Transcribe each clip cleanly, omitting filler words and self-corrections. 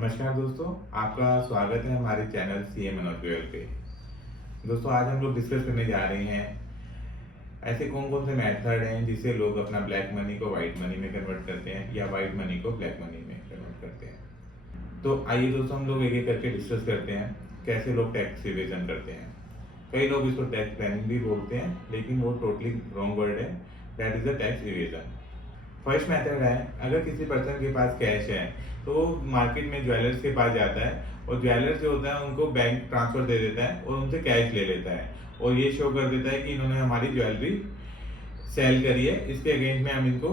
नमस्कार दोस्तों, आपका स्वागत है हमारे चैनल सीए मनोज गोयल पे। दोस्तों, आज हम लोग डिस्कस करने जा रहे हैं ऐसे कौन कौन से मेथड हैं जिससे लोग अपना ब्लैक मनी को वाइट मनी में कन्वर्ट करते हैं या वाइट मनी को ब्लैक मनी में कन्वर्ट करते हैं। तो आइए दोस्तों, हम लोग एक एक करके डिस्कस करते हैं कैसे लोग टैक्स इवेजन करते हैं। कई लोग इसको टैक्स प्लानिंग भी बोलते हैं, लेकिन वो टोटली रॉन्ग वर्ड है। That is the tax evasion. First method है, अगर किसी पर्सन के पास कैश है तो वो मार्केट में ज्वेलर्स के पास जाता है और ज्वेलर्स जो होता है उनको बैंक ट्रांसफर दे देता है और उनसे कैश ले लेता है और ये शो कर देता है कि इन्होंने हमारी ज्वेलरी सेल करी है, इसके अगेंस्ट में हम इनको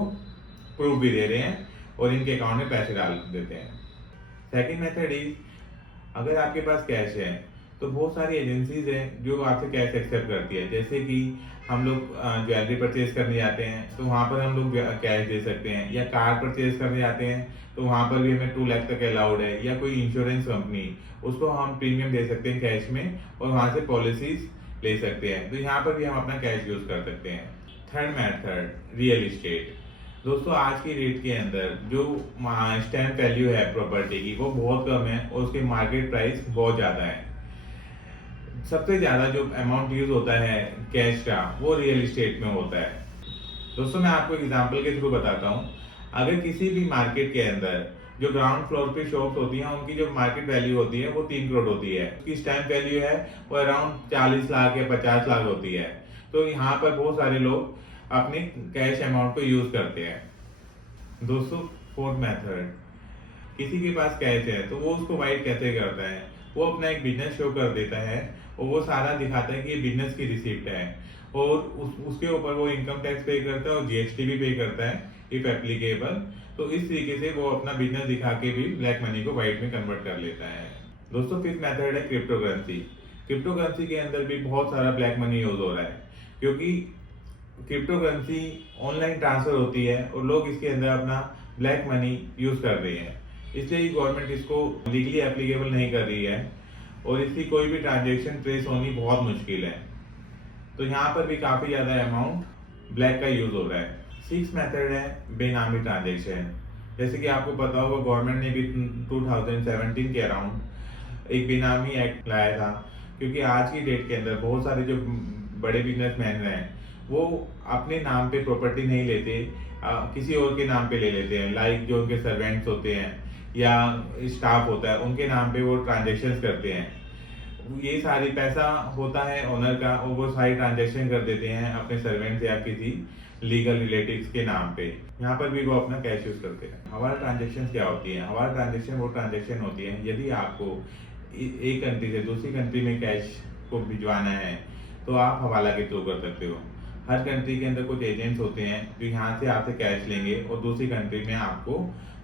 प्रूफ भी दे रहे हैं और इनके अकाउंट में पैसे डाल देते हैं। सेकेंड मेथड इज, अगर आपके पास कैश है तो बहुत सारी एजेंसीज हैं जो आपसे कैश एक्सेप्ट करती है। जैसे कि हम लोग ज्वेलरी परचेज करने जाते हैं तो वहाँ पर हम लोग कैश दे सकते हैं, या कार परचेज करने जाते हैं तो वहाँ पर भी हमें 2 लाख तक अलाउड है, या कोई इंश्योरेंस कंपनी उसको हम प्रीमियम दे सकते हैं कैश में और वहाँ से पॉलिसीज ले सकते हैं। तो यहाँ पर भी हम अपना कैश यूज कर सकते हैं। Third method, real estate. दोस्तों, आज की डेट के अंदर जो स्टैम्प वैल्यू है प्रॉपर्टी की वो बहुत कम है और उसकी मार्केट प्राइस बहुत ज़्यादा है। सबसे ज़्यादा जो अमाउंट यूज होता है कैश का वो रियल इस्टेट में होता है। दोस्तों, मैं आपको एग्जांपल के थ्रू बताता हूँ। अगर किसी भी मार्केट के अंदर जो ग्राउंड फ्लोर पे शॉप्स होती हैं उनकी जो मार्केट वैल्यू होती है वो 3 करोड़ होती है, उसकी स्टैम्प वैल्यू है वो अराउंड 40 लाख या 50 लाख होती है। तो यहाँ पर बहुत सारे लोग अपने कैश अमाउंट को यूज करते हैं। दोस्तों, फोर्थ मेथड, किसी के पास कैश है तो वो उसको वाइट कैसे करता है, वो अपना एक बिजनेस शो कर देता है और वो सारा दिखाता है कि ये बिजनेस की रिसिप्ट है और उसके ऊपर वो इनकम टैक्स पे करता है और जीएसटी भी पे करता है इफ एप्लीकेबल। तो इस तरीके से वो अपना बिजनेस दिखा के भी ब्लैक मनी को वाइट में कन्वर्ट कर लेता है। दोस्तों, फिफ्थ मेथड है क्रिप्टो करेंसी। क्रिप्टो करेंसी के अंदर भी बहुत सारा ब्लैक मनी यूज हो रहा है, क्योंकि क्रिप्टो करेंसी ऑनलाइन ट्रांसफर होती है और लोग इसके अंदर अपना ब्लैक मनी यूज कर रहे हैं, इसलिए गवर्नमेंट इसको लीगली एप्लीकेबल नहीं कर रही है और इसकी कोई भी ट्रांजेक्शन ट्रेस होनी बहुत मुश्किल है। तो यहाँ पर भी काफी ज्यादा अमाउंट ब्लैक का यूज हो रहा है। सिक्स मेथड है बेनामी ट्रांजेक्शन। जैसे कि आपको पता होगा, गवर्नमेंट ने भी 2017 के अराउंड एक बेनामी एक्ट लाया था, क्योंकि आज की डेट के अंदर बहुत सारे जो बड़े बिजनेसमैन हैं वो अपने नाम पे प्रॉपर्टी नहीं लेते, किसी और के नाम पे ले लेते हैं। लाइक जो उनके सर्वेंट्स होते हैं या स्टाफ होता है उनके नाम पे वो ट्रांजेक्शन करते हैं। ये सारी पैसा होता है ओनर का और वो सारी ट्रांजेक्शन कर देते हैं अपने सर्वेंट्स या किसी लीगल रिलेटिव्स के नाम पे। यहाँ पर भी वो अपना कैश यूज करते हैं। हवाला ट्रांजेक्शन क्या होती है? हवाला ट्रांजेक्शन वो ट्रांजेक्शन होती है यदि आपको एक कंट्री से दूसरी कंट्री में कैश को भिजवाना है तो आप हवाला के थ्रू कर सकते हो। हर कंट्री के अंदर कुछ एजेंट्स होते हैं जो यहाँ से आपसे कैश लेंगे और दूसरी कंट्री में आपको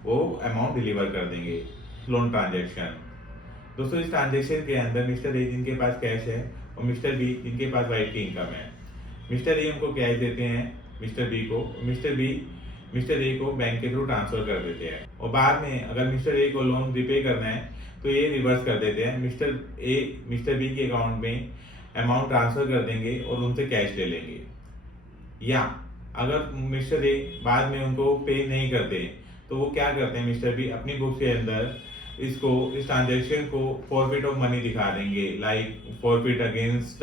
वो अमाउंट डिलीवर कर देंगे। Loan transaction. दोस्तों, इस ट्रांजेक्शन के अंदर मिस्टर ए जिनके पास कैश है और मिस्टर बी जिनके पास वाइट की इनकम है, मिस्टर ए उनको कैश देते हैं मिस्टर बी को, मिस्टर बी मिस्टर ए को बैंक के थ्रू ट्रांसफर कर देते हैं और बाद में अगर मिस्टर ए को लोन रिपे करना है तो ये रिवर्स कर देते हैं। मिस्टर ए मिस्टर बी के अकाउंट में अमाउंट ट्रांसफर कर देंगे और उनसे कैश ले लेंगे। या अगर मिस्टर ए बाद में उनको पे नहीं करते तो वो क्या करते हैं, मिस्टर बी अपनी बुक के अंदर इस ट्रांजेक्शन को फॉरफिट ऑफ मनी दिखा देंगे, like forfeit against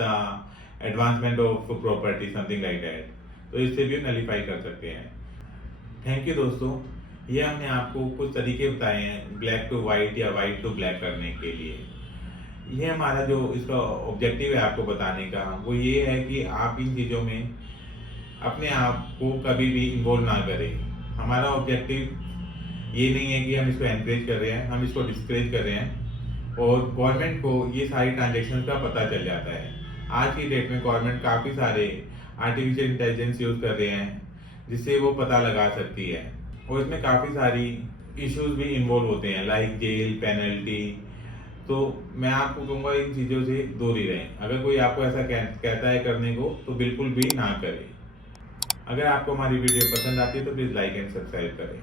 advancement of property, something like that. तो इससे भी नलीफाई कर सकते हैं। थैंक यू दोस्तों, ये हमने आपको कुछ तरीके बताए हैं ब्लैक टू वाइट या वाइट टू ब्लैक करने के लिए। ये हमारा जो इसका ऑब्जेक्टिव है आपको बताने का, वो ये है कि आप इन चीज़ों में अपने आप को कभी भी इन्वॉल्व ना करें। हमारा ऑब्जेक्टिव ये नहीं है कि हम इसको एनकरेज कर रहे हैं, हम इसको डिस्करेज कर रहे हैं और गवर्नमेंट को ये सारी ट्रांजेक्शन का पता चल जाता है। आज की डेट में गवर्नमेंट काफ़ी सारे आर्टिफिशियल इंटेलिजेंस यूज कर रहे हैं जिससे वो पता लगा सकती है और इसमें काफ़ी सारी इश्यूज भी इन्वॉल्व होते हैं, लाइक जेल, पेनल्टी। तो मैं आपको कहूँगा इन चीज़ों से दूर ही रहें। अगर कोई आपको ऐसा कहता है करने को तो बिल्कुल भी ना करें। अगर आपको हमारी वीडियो पसंद आती है तो प्लीज़ लाइक एंड सब्सक्राइब करें।